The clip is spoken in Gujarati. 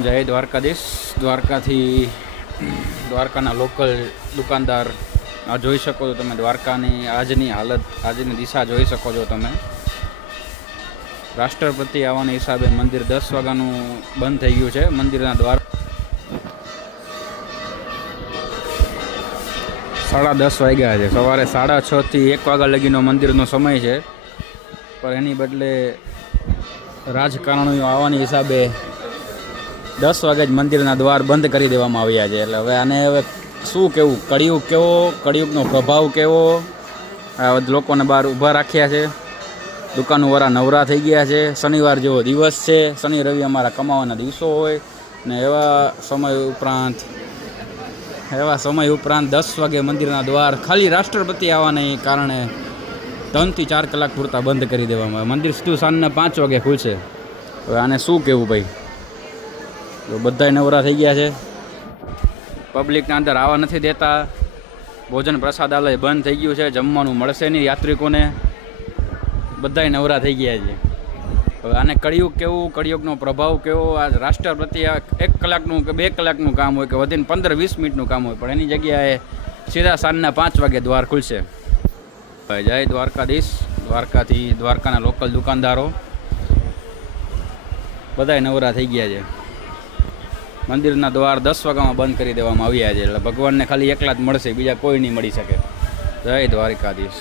જય દ્વારકાધીશ. દ્વારકાના લોકલ દુકાનદાર આ જોઈ શકો છો તમે. દ્વારકાની આજની હાલત, આજની દિશા જોઈ શકો છો તમે. રાષ્ટ્રપતિ આવવાના હિસાબે મંદિર 10 વાગ્યાનું બંધ થઈ ગયું છે. મંદિરના દ્વાર 10:30 વાગ્યા છે. સવારે 6:30 થી 1 વાગ્યા લગીનો મંદિરનો સમય છે, પણ એની બદલે રાજકારણીઓ આવવાની હિસાબે 10 વાગે જ મંદિરના દ્વાર બંધ કરી દેવામાં આવ્યા છે. એટલે હવે શું કહેવું, કળિયુગનો પ્રભાવ કેવો. આ લોકોને બહાર ઊભા રાખ્યા છે. દુકાનવાળા નવરા થઈ ગયા છે. શનિવાર જેવો દિવસ છે. શનિ રવિ અમારા કમાવાના દિવસો હોય ને એવા સમય ઉપરાંત 10 વાગે મંદિરના દ્વાર ખાલી રાષ્ટ્રપતિ આવવાને કારણે 3 થી 4 કલાક પૂરતા બંધ કરી દેવામાં આવે. મંદિર સીધું સાંજના 5 વાગે ખુલશે. હવે આને શું કહેવું ભાઈ. તો બધાય નવરા થઈ ગયા છે. પબ્લિકના અંદર આવવા નથી દેતા. ભોજન પ્રસાદાલય બંધ થઈ ગયું છે. જમવાનું મળશે નહીં યાત્રિકોને. બધાય નવરા થઈ ગયા છે. હવે આને કળિયુગ કેવું, કળિયુગનો પ્રભાવ કેવો. આ રાષ્ટ્રપતિ 1 કલાકનું કે 2 કલાકનું કામ હોય કે વધીને 15-20 મિનિટનું કામ હોય, પણ એની જગ્યાએ સીધા સાંજના 5 વાગે દ્વાર ખુલશે. જય દ્વારકાધીશ. દ્વારકાના લોકલ દુકાનદારો બધાય નવરા થઈ ગયા છે. મંદિરના દ્વાર 10 વાગ્યામાં બંધ કરી દેવામાં આવ્યા છે. એટલે ભગવાનને ખાલી એકલા જ મળશે, બીજા કોઈ નહીં મળી શકે. જય દ્વારકાધીશ.